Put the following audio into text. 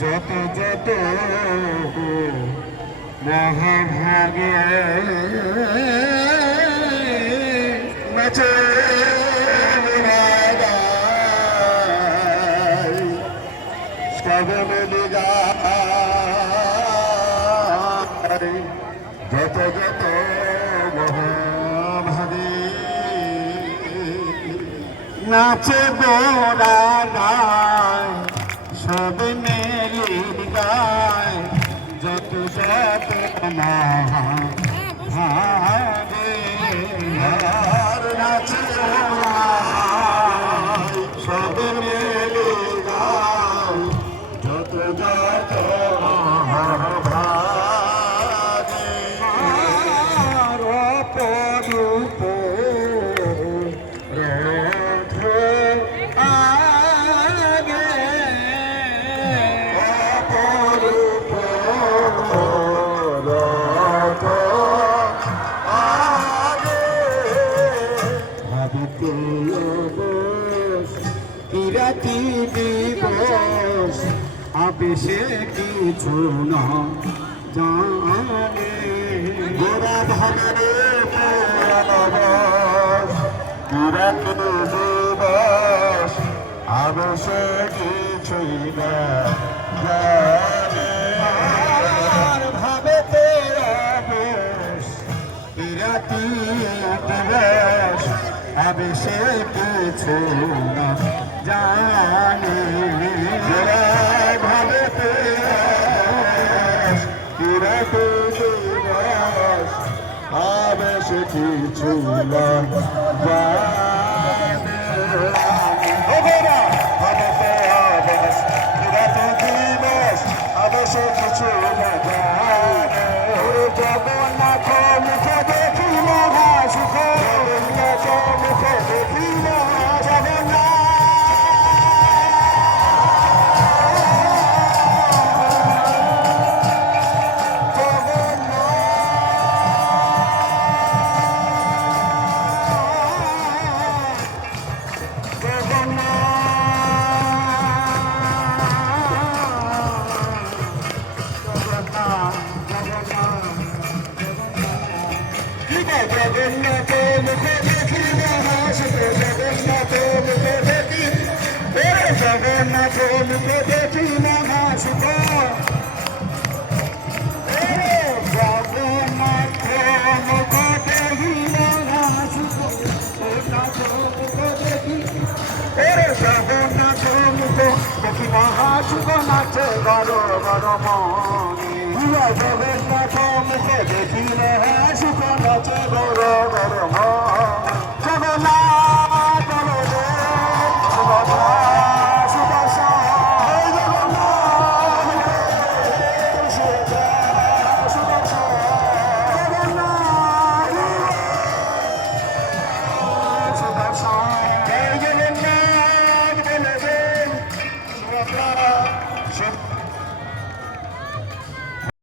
যত যত মহাভাগে নাচে সব মিলে যায় যত যত মহাভাগে নাচে বোরা গায় সব মেলি গায় যত যত মহাভাগে নাচে সব মেলি গায় যত যত মহাভাগে অপরূপ দিবস আবেশে কিছু না জানে গোরা ভাগরে বিরাটি দিবস আবেশে কিছুই না জানে ভাবেতে আবেশ বিরাটি দিবস আবেশে কিছু না জানে ভাবেতে বিরাটি দিবস আবেশ কিছু না জানে ভাবেতে আবেশ বিরাটি দিবস আবেশ কিছু না জানে জগন্নাথ মুখে দেখি মহা সুখ জগন্নাথ মুখে দেখি মহা জগন্নাথ জগন্নাথ মুখে দেখি মহাসুখ জগন্নাথ মুখে দেখি জগন্নাথ মুখে দেখি মহাসুখ জগন্নাথ মুখে দেখি মহাসুখ জগন্নাথ মুখে দেখি মহাসুখ নাচে গর গর মনে জগন্নাথ মুখে দেখি মহাসুখ নাচে গর গর মনে